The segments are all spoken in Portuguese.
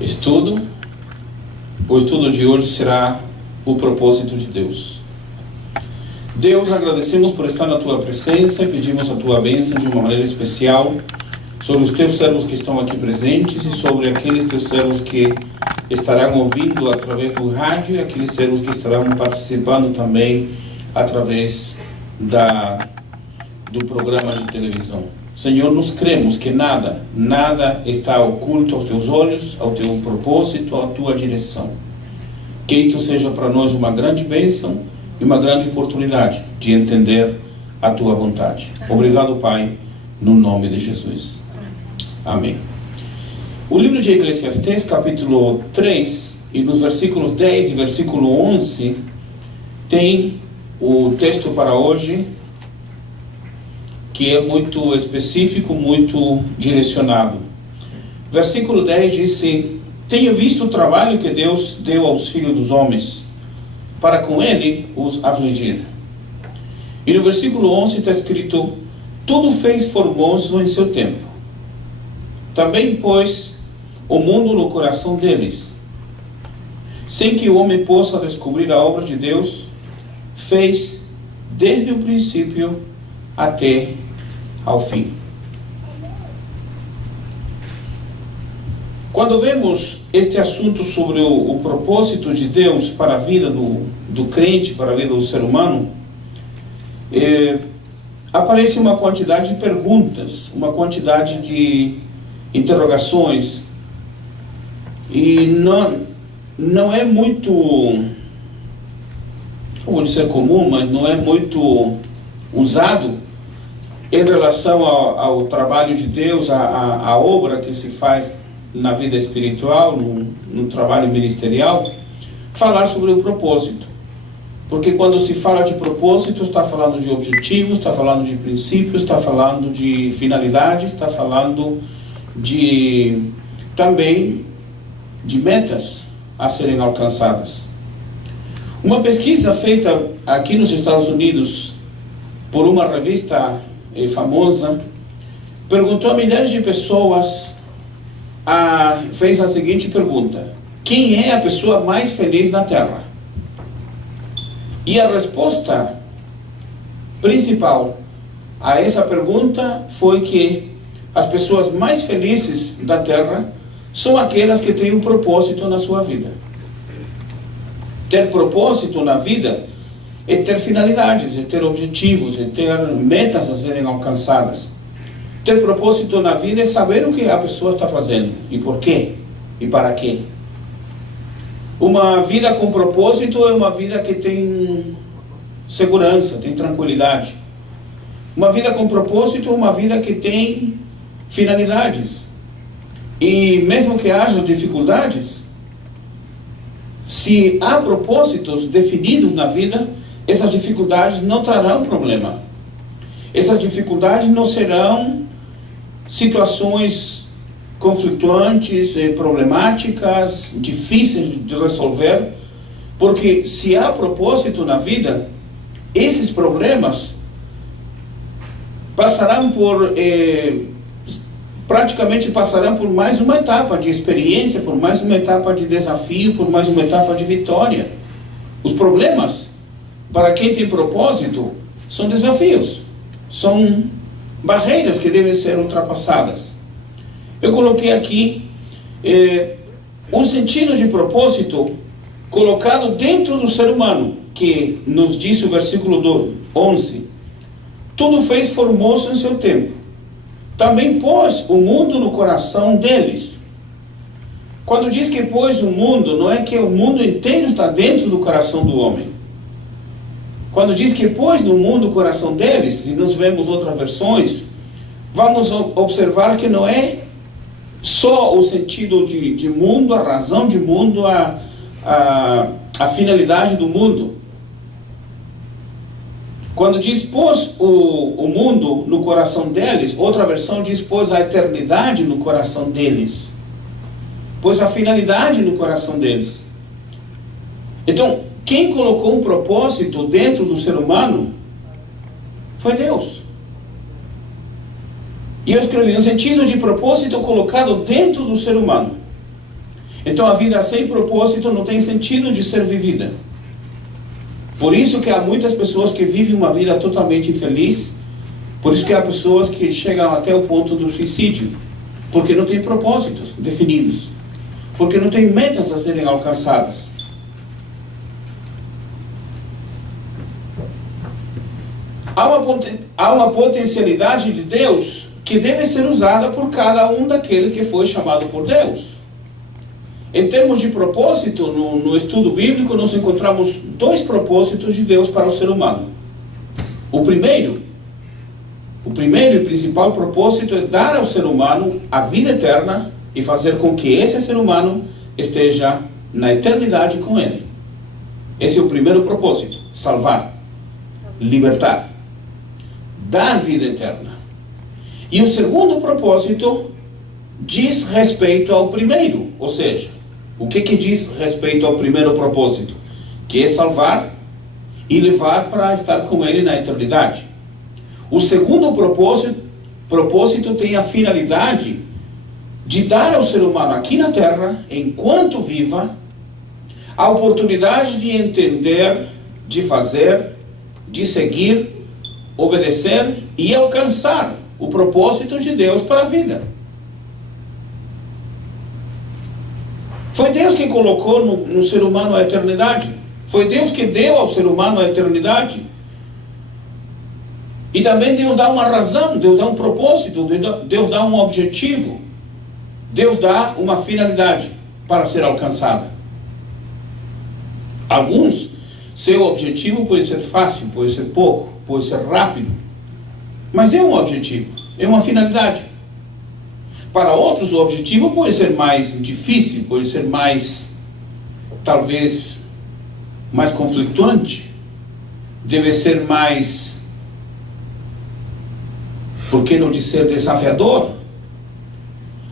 estudo. O estudo de hoje será o propósito de Deus. Deus, agradecemos por estar na Tua presença e pedimos a Tua bênção de uma maneira especial sobre os Teus servos que estão aqui presentes e sobre aqueles Teus servos que estarão ouvindo através do rádio e aqueles servos que estarão participando também através do programa de televisão. Senhor, nós cremos que nada está oculto aos Teus olhos, ao Teu propósito, à Tua direção. Que isto seja para nós uma grande bênção e uma grande oportunidade de entender a Tua vontade. Obrigado, Pai, no nome de Jesus. Amém. O livro de Eclesiastes, capítulo 3, e nos versículos 10 e versículo 11, tem o texto para hoje, que é muito específico, muito direcionado. Versículo 10 diz: tenho visto o trabalho que Deus deu aos filhos dos homens, para com ele os afligir. E no versículo 11 está escrito: tudo fez formoso em seu tempo. Também pôs o mundo no coração deles, sem que o homem possa descobrir a obra de Deus, fez desde o princípio até ao fim. Quando vemos este assunto sobre o propósito de Deus para a vida do crente, para a vida do ser humano, aparece uma quantidade de perguntas, uma quantidade de interrogações, e não é muito, vou dizer comum, mas não é muito usado em relação ao trabalho de Deus, a obra que se faz na vida espiritual, no trabalho ministerial, falar sobre o propósito. Porque quando se fala de propósito, está falando de objetivos, está falando de princípios, está falando de finalidades, está falando também de metas a serem alcançadas. Uma pesquisa feita aqui nos Estados Unidos por uma revista famosa perguntou a milhares de pessoas, fez a seguinte pergunta: quem é a pessoa mais feliz na Terra? E a resposta principal a essa pergunta foi que as pessoas mais felizes da Terra são aquelas que têm um propósito na sua vida. Ter propósito na vida é ter finalidades, é ter objetivos, é ter metas a serem alcançadas. Ter propósito na vida é saber o que a pessoa está fazendo, e por quê, e para quê. Uma vida com propósito é uma vida que tem segurança, tem tranquilidade. Uma vida com propósito é uma vida que tem finalidades. E mesmo que haja dificuldades, se há propósitos definidos na vida, essas dificuldades não trarão problema. Essas dificuldades não serão situações conflituantes, problemáticas, difíceis de resolver, porque se há propósito na vida, esses problemas praticamente passarão por mais uma etapa de experiência, por mais uma etapa de desafio, por mais uma etapa de vitória. Os problemas, para quem tem propósito, são desafios, são barreiras que devem ser ultrapassadas. Eu coloquei aqui um sentido de propósito colocado dentro do ser humano, que nos diz o versículo 11: tudo fez formoso em seu tempo. Também pôs o mundo no coração deles. Quando diz que pôs o mundo, não é que o mundo inteiro está dentro do coração do homem. Quando diz que pôs no mundo o coração deles, e nós vemos outras versões, vamos observar que não é só o sentido de mundo, a razão de mundo, a finalidade do mundo. Quando diz pôs o mundo no coração deles, outra versão diz pôs a eternidade no coração deles, pôs a finalidade no coração deles. Então, quem colocou um propósito dentro do ser humano foi Deus. E eu escrevi: no sentido de propósito colocado dentro do ser humano. Então a vida sem propósito não tem sentido de ser vivida. Por isso que há muitas pessoas que vivem uma vida totalmente infeliz. Por isso que há pessoas que chegam até o ponto do suicídio. Porque não tem propósitos definidos. Porque não tem metas a serem alcançadas. Há uma potencialidade de Deus que deve ser usada por cada um daqueles que foi chamado por Deus. Em termos de propósito, no estudo bíblico, nós encontramos 2 propósitos de Deus para o ser humano. O primeiro e principal propósito é dar ao ser humano a vida eterna e fazer com que esse ser humano esteja na eternidade com ele. Esse é o primeiro propósito: salvar, libertar, dar vida eterna. E o segundo propósito diz respeito ao primeiro, ou seja, o que diz respeito ao primeiro propósito? Que é salvar e levar para estar com ele na eternidade. O segundo propósito tem a finalidade de dar ao ser humano aqui na terra, enquanto viva, a oportunidade de entender, de fazer, de seguir, obedecer e alcançar o propósito de Deus para a vida. Foi Deus que colocou no ser humano a eternidade. Foi Deus que deu ao ser humano a eternidade. E também Deus dá uma razão, Deus dá um propósito, Deus dá um objetivo. Deus dá uma finalidade para ser alcançada. Alguns, seu objetivo pode ser fácil, pode ser pouco, pode ser rápido. Mas é um objetivo, é uma finalidade. Para outros, o objetivo pode ser mais difícil, pode ser mais, talvez, mais conflituante. Deve ser mais, por que não dizer, desafiador.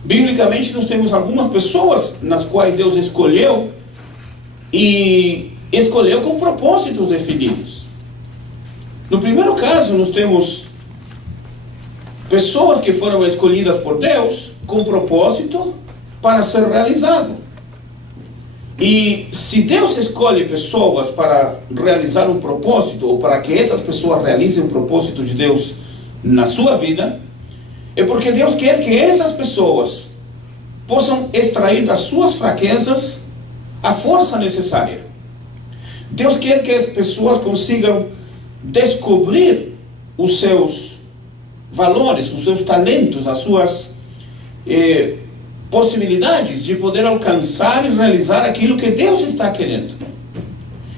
Biblicamente, nós temos algumas pessoas nas quais Deus escolheu e escolheu com propósitos definidos. No primeiro caso, nós temos pessoas que foram escolhidas por Deus com propósito para ser realizado. E se Deus escolhe pessoas para realizar um propósito, ou para que essas pessoas realizem o propósito de Deus na sua vida, é porque Deus quer que essas pessoas possam extrair das suas fraquezas a força necessária. Deus quer que as pessoas consigam descobrir os seus valores, os seus talentos, as suas possibilidades de poder alcançar e realizar aquilo que Deus está querendo.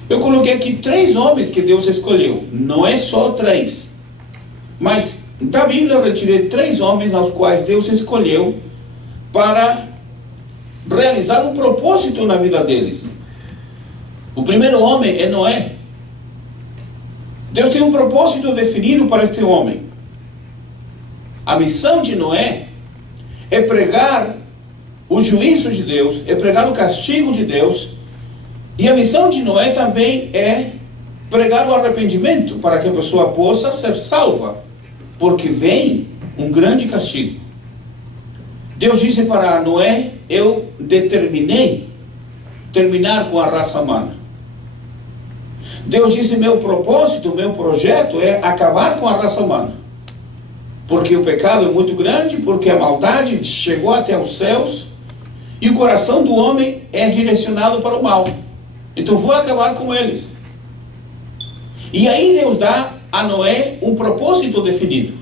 Eu coloquei aqui 3 homens que Deus escolheu. Não é só 3. Mas da Bíblia eu retirei 3 homens aos quais Deus escolheu para realizar um propósito na vida deles. O primeiro homem é Noé. Deus tem um propósito definido para este homem. A missão de Noé é pregar o juízo de Deus, é pregar o castigo de Deus. E a missão de Noé também é pregar o arrependimento para que a pessoa possa ser salva, porque vem um grande castigo. Deus disse para Noé: eu determinei terminar com a raça humana. Deus disse: meu propósito, meu projeto é acabar com a raça humana. Porque o pecado é muito grande, porque a maldade chegou até os céus, e o coração do homem é direcionado para o mal. Então vou acabar com eles. E aí Deus dá a Noé um propósito definido.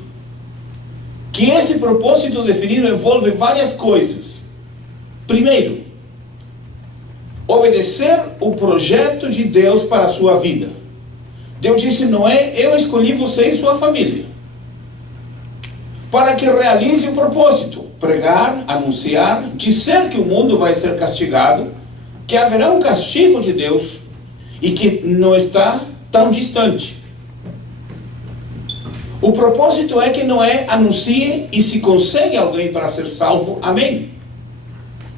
Que esse propósito definido envolve várias coisas. Primeiro, obedecer o projeto de Deus para a sua vida. Deus disse: Noé, eu escolhi você e sua família para que realize o propósito, pregar, anunciar, dizer que o mundo vai ser castigado, que haverá um castigo de Deus e que não está tão distante. O propósito é que Noé anuncie, e se consegue alguém para ser salvo, amém.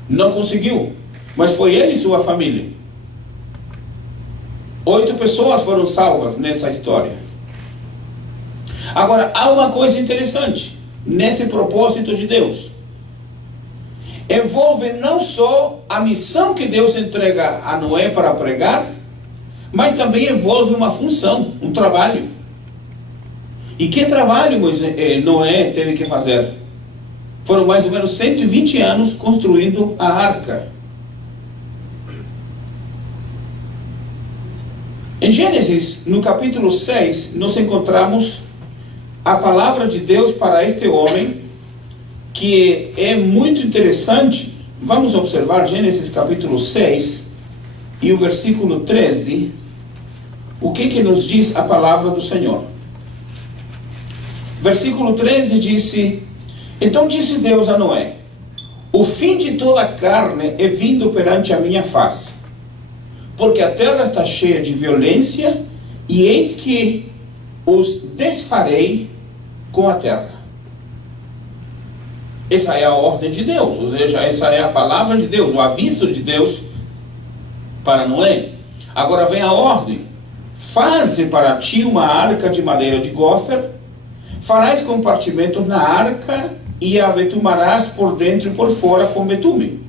Não conseguiu, mas foi ele e sua família. 8 pessoas foram salvas nessa história. Agora, há uma coisa interessante nesse propósito de Deus. envolve não só a missão que Deus entrega a Noé para pregar, mas também envolve uma função, um trabalho. E que trabalho Noé teve que fazer? Foram mais ou menos 120 anos construindo a arca. Em Gênesis, no capítulo 6, nós encontramos a palavra de Deus para este homem, que é muito interessante. Vamos observar Gênesis capítulo 6 e o versículo 13. O que nos diz a palavra do Senhor? Versículo 13 disse: Então disse Deus a Noé: O fim de toda a carne é vindo perante a minha face, porque a terra está cheia de violência, e eis que os desfarei com a terra. Essa é a ordem de Deus, ou seja, essa é a palavra de Deus, o aviso de Deus para Noé. Agora vem a ordem: faze para ti uma arca de madeira de gofer, farás compartimento na arca e a betumarás por dentro e por fora com betume.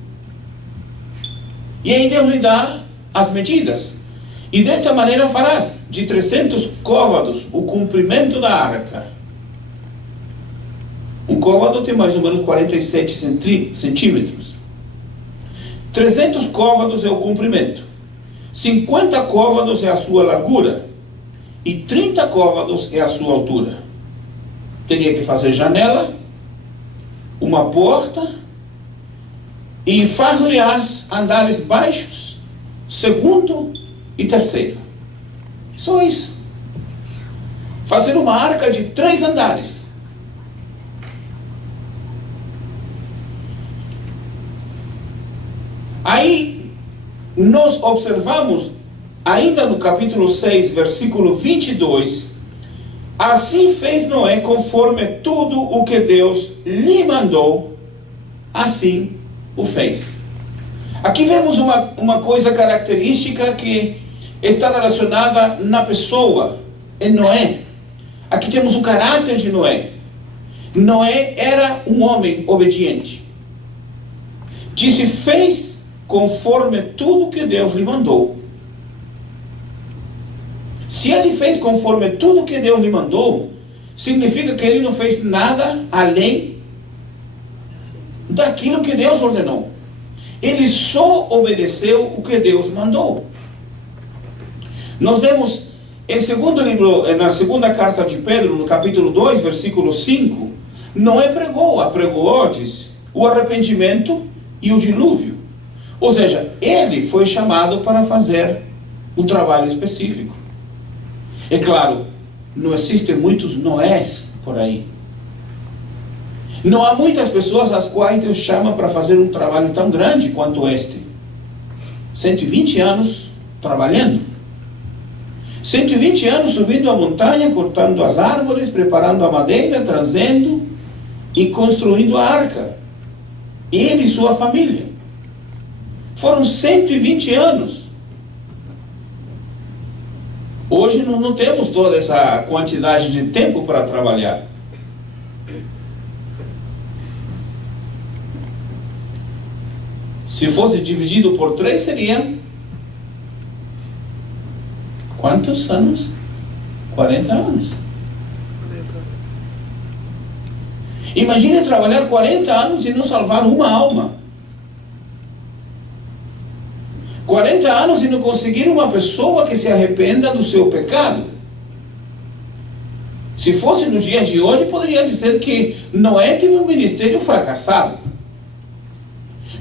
E aí Deus lhe dá as medidas. E desta maneira farás de 300 côvados o comprimento da arca. Um côvado tem mais ou menos 47 centímetros. 300 côvados é o comprimento. 50 côvados é a sua largura. E 30 côvados é a sua altura. Teria que fazer janela, uma porta, e far-lhe-ás andares baixos, segundo e terceiro. Só isso. Fazer uma arca de 3 andares. Aí nós observamos, ainda no capítulo 6, versículo 22, assim fez Noé conforme tudo o que Deus lhe mandou, assim o fez. Aqui vemos uma coisa característica que está relacionada na pessoa, em Noé. Aqui temos o caráter de Noé. Noé era um homem obediente. Disse, fez conforme tudo que Deus lhe mandou. Se ele fez conforme tudo que Deus lhe mandou, significa que ele não fez nada além daquilo que Deus ordenou. Ele só obedeceu o que Deus mandou. Nós vemos em segundo livro, na segunda carta de Pedro, no capítulo 2, versículo 5, Noé pregou, diz, o arrependimento e o dilúvio. Ou seja, ele foi chamado para fazer um trabalho específico. É claro, não existem muitos Noés por aí. Não há muitas pessoas às quais Deus chama para fazer um trabalho tão grande quanto este. 120 anos trabalhando. 120 anos subindo a montanha, cortando as árvores, preparando a madeira, trazendo e construindo a arca. Ele e sua família. Foram 120 anos. Hoje não temos toda essa quantidade de tempo para trabalhar. Se fosse dividido por 3, seria quantos anos? 40 anos. Imagine trabalhar 40 anos e não salvar uma alma. 40 anos e não conseguir uma pessoa que se arrependa do seu pecado. Se fosse no dia de hoje, poderia dizer que Noé teve um ministério fracassado.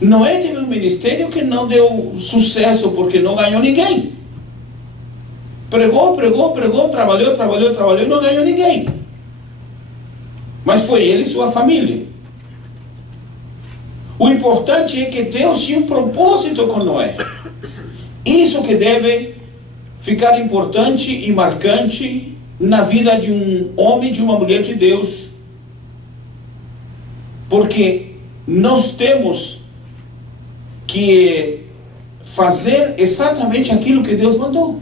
Noé teve um ministério que não deu sucesso porque não ganhou ninguém. Pregou, trabalhou e não ganhou ninguém. Mas foi ele e sua família. O importante é que Deus tinha um propósito com Noé. Isso que deve ficar importante e marcante na vida de um homem e de uma mulher de Deus. Porque nós temos que fazer exatamente aquilo que Deus mandou.